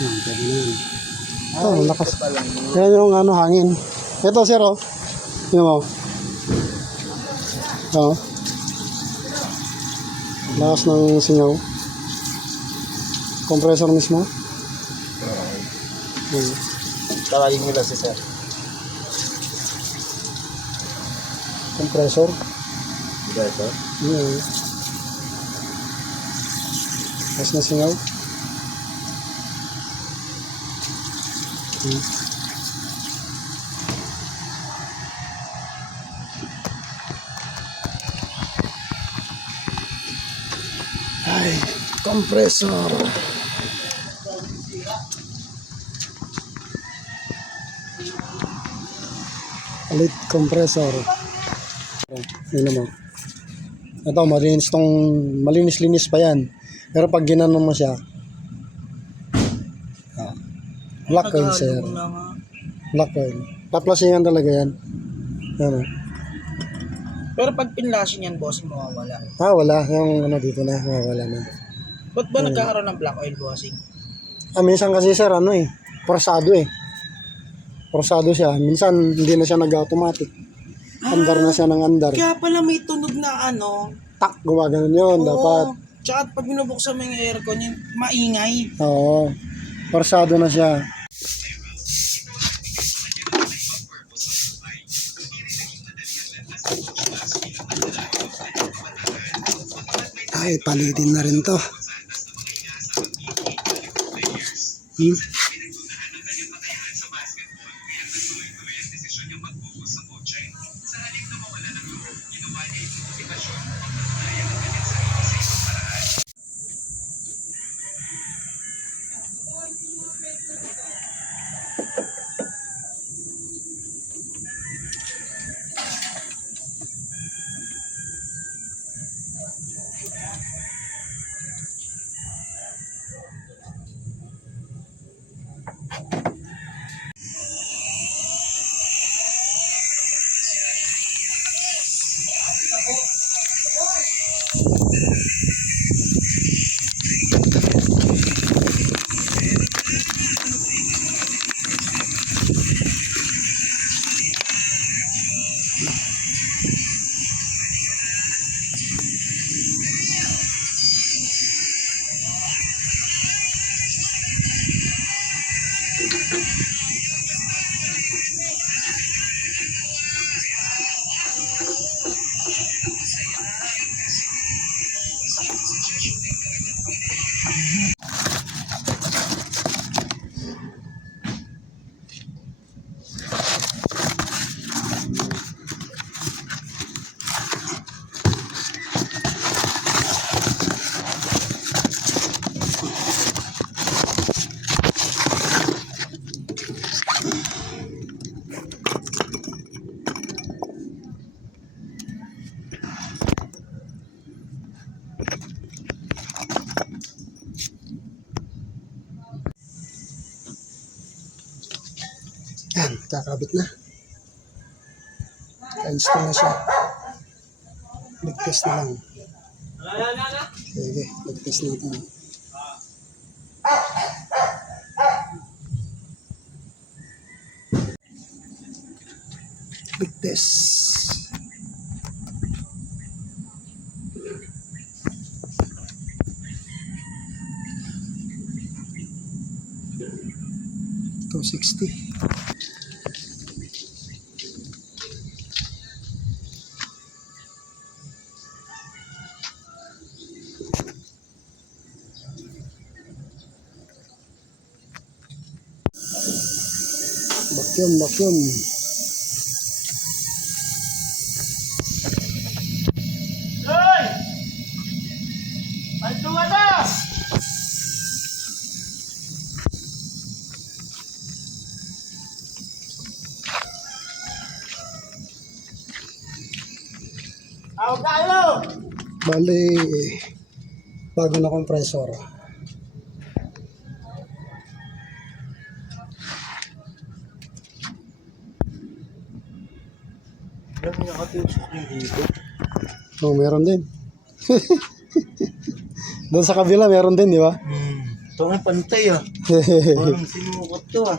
Yan, pwede na yan. Ito, lakas. Yan yung ano, hangin. Ito, sir, oh. Yun mo. Oo. Lakas ng singaw. Compressor mismo. Tawagin mo lang si sir. Compressor. Ito? Yun. Lakas na singaw. Ay, compressor. Palit compressor. Yun naman. Ito, malinis-linis pa yan. Pero pag ginano mo siya, black oil, sir. Black oil. Paplasingan talaga yan. Ano? Pero pag pinlasin yan, bossing, mawawala. Wala. Yung ano dito na, mawawala na. Ba't ba nagkakaroon ng black oil, bossing? Minsan kasi, sir, ano eh, forsado eh. Forsado siya. Minsan, hindi na siya nag-automatic. Andar na siya ng andar. Kaya pala may tunog na ano. Tak, gumagano yun, dapat. Tsaka pag binubuksan mo yung aircon, yung maingay. Oo. Forsado na siya. Ay, palitin na rin to. Yan, kakabit na. Ka-install na siya. Nag-test na lang. Sige, nag-test natin. Nag-test. $260. Vacuum. Hoy! Pantungan na! Awag tayo! Bali, bago na compressor. Oh, meron din. Doon sa kabila meron din, di ba? Ito nga pantay ah. Parang sinukot to ah.